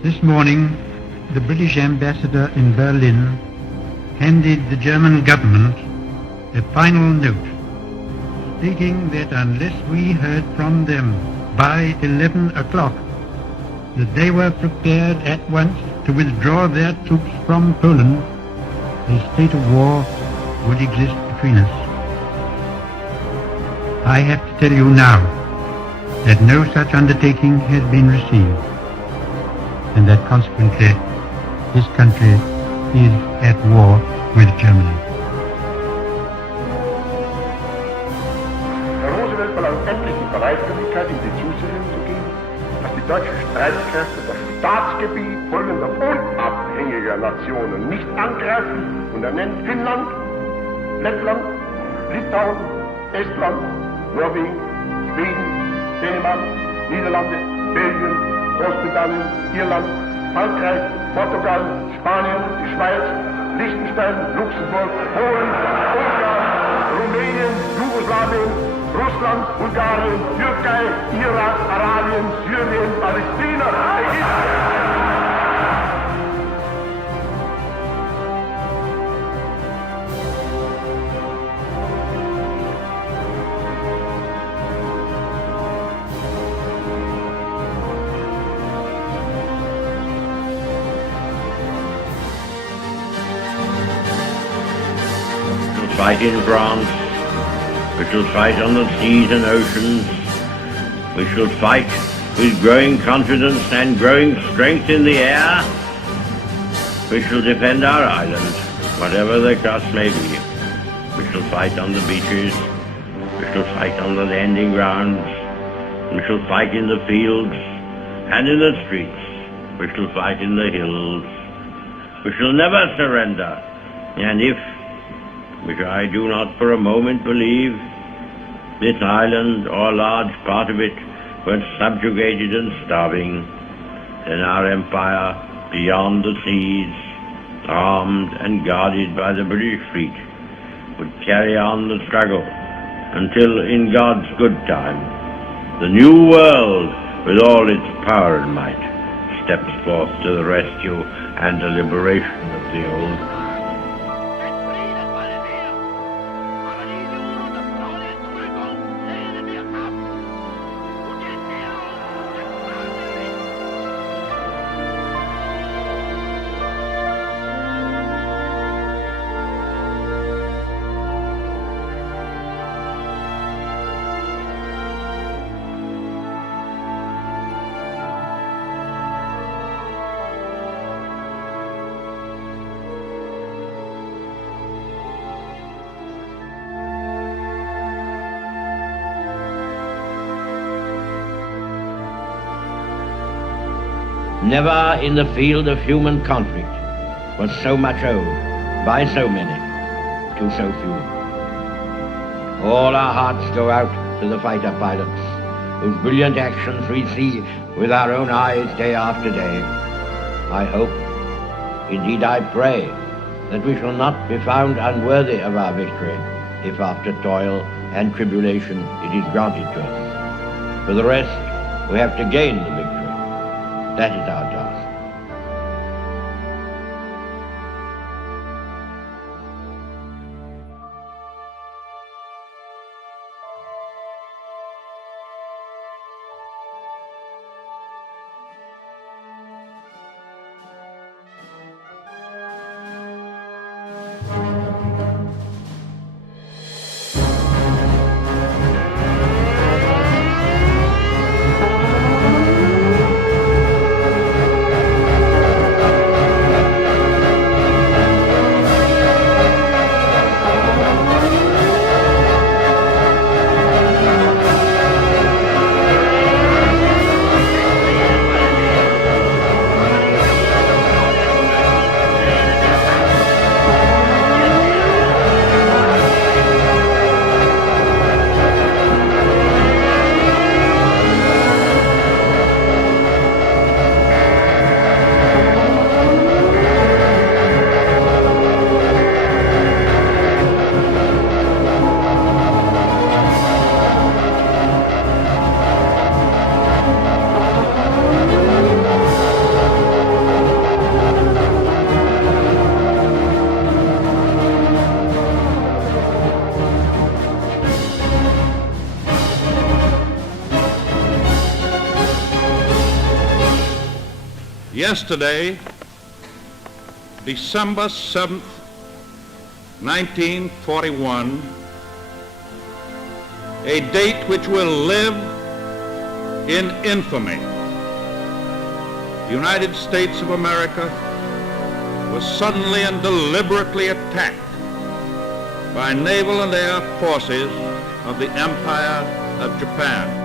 This morning, the British ambassador in Berlin handed the German government a final note stating that unless we heard from them by 11 o'clock, that they were prepared at once to withdraw their troops from Poland, a state of war would exist between us. I have to tell you now that no such undertaking has been received, and that consequently this country is at war with Germany. Herr Roosevelt verlangt endlich die Bereitwilligkeit, in die Zusicherung zu geben, dass die deutschen Streitkräfte das Staatsgebiet folgender unabhängiger Nationen nicht angreifen, und er nennt Finnland, Lettland, Litauen, Estland, Norwegen, Schweden, Dänemark, Niederlande, Belgien, Großbritannien, Irland, Frankreich, Portugal, Spanien, die Schweiz, Liechtenstein, Luxemburg, Polen, Ungarn, Rumänien, Jugoslawien, Russland, Bulgarien, Türkei, Irak, Arabien, Syrien, Palästina, Ägypten. Fight in France, we shall fight on the seas and oceans, we shall fight with growing confidence and growing strength in the air, we shall defend our island, whatever the cost may be. We shall fight on the beaches, we shall fight on the landing grounds, we shall fight in the fields and in the streets, we shall fight in the hills, we shall never surrender, and if, which I do not for a moment believe, this island or a large part of it were subjugated and starving, then our empire beyond the seas, armed and guarded by the British fleet, would carry on the struggle until, in God's good time, the new world, with all its power and might, steps forth to the rescue and the liberation of the old. Never in the field of human conflict was so much owed by so many to so few. All our hearts go out to the fighter pilots, whose brilliant actions we see with our own eyes day after day. I hope, indeed I pray, that we shall not be found unworthy of our victory, if after toil and tribulation it is granted to us. For the rest, we have to gain the victory. That is our task. Yesterday, December 7th, 1941, a date which will live in infamy. The United States of America was suddenly and deliberately attacked by naval and air forces of the Empire of Japan.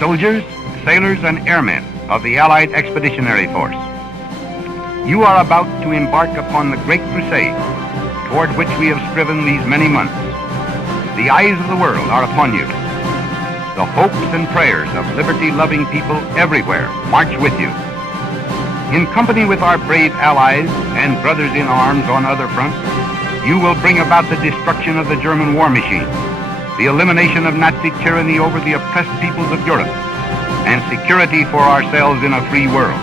soldiers, sailors, and airmen of the Allied Expeditionary Force. You are about to embark upon the great crusade toward which we have striven these many months. The eyes of the world are upon you. The hopes and prayers of liberty-loving people everywhere march with you. In company with our brave allies and brothers in arms on other fronts, you will bring about the destruction of the German war machine, the elimination of Nazi tyranny over the oppressed peoples of Europe, and security for ourselves in a free world.